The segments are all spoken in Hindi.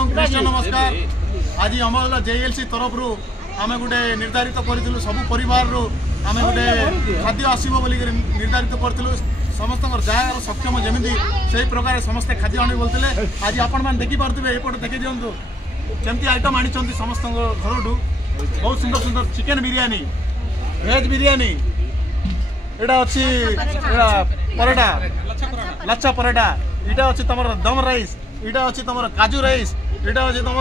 कृष्ण नमस्कार। आज अमल जेएलसी तरफ रु आम गोटे निर्धारित करूँ सबू परिवार आम गोटे खाद्य आसो बोल निर्धारित करूँ समस्त जार सक्षम जमी से प्रकार समस्ते खाद्य आने बोलते आज आपण मैंने देखिपे एपटे देखी दिंतु केमती आइटम आनी समस्त घर बहुत सुंदर सुंदर चिकेन बिरियानी वेज बिरियानी एटा अच्छी पराठा लच्छा पराठा इटा अच्छी तुम दम राइस इटा अच्छी तुम काजू राइस इटा अच्छी तुम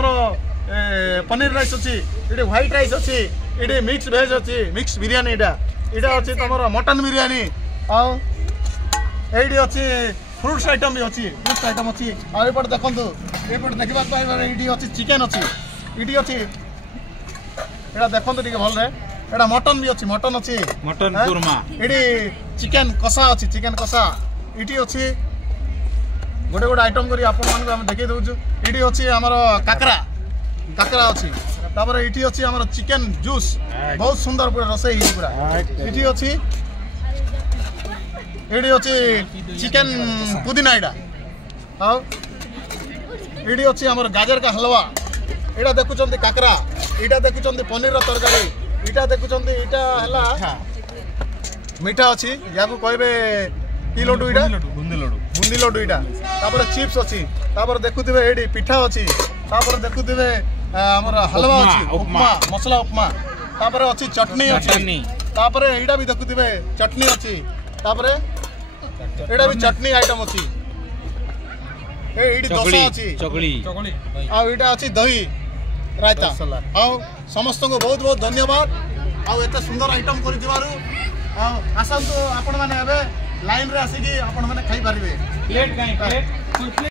पनीर राइस अच्छी ये व्हाइट राइस अच्छी ये मिक्स वेज अच्छी मिक्स बिरियानी इटा इटा अच्छी तुम मटन बिरियानी आईटी अच्छी फ्रुट्स आइटम भी अच्छी फ्रुट्स आइटम अच्छी आपटे देखो ये देखा ये अच्छी चिकेन अच्छी ये अच्छी यहाँ देखो भल एटा मटन भी अच्छी मटन अच्छी मटन कुरमा ये चिकेन कषा अच्छी चिकेन कषा ये अच्छी गोटे गोटे आइटम करी आपण देखी दौचु ये अच्छी आमर काकरा काकरा अच्छी तापर ये अच्छी आमर चिकेन जूस बहुत सुंदर पूरा रोसई पूरा ये अच्छी ये अच्छी चिकेन पुदीना यहाँ ये अच्छी आमर गाजर का हलवा यहाँ देखुं काकरा यहाँ देखुं पनीर तरकारी इटा देखुं इटा मीठा अच्छी या कहे कि लड्डू इटा बुंदी लड्डू इटा तापर चिप्स अच्छी तापर देखुवे ये पिठा अच्छी तापर देखुवे आमर हलवा अच्छी उपमा मसला उपमा तापर अच्छी चटनी अच्छी तापर एटा भी देखुवे चटनी अच्छी तापर एटा भी चटनी आइटम अच्छी एटी दोसा अच्छी चकली आटा अच्छी दही रायता समस्त को बहुत बहुत धन्यवाद आते सुंदर आइटम कर आसतु आपण मैंने लाइन रे आसिकी आपण मैंने खाई पारिबे।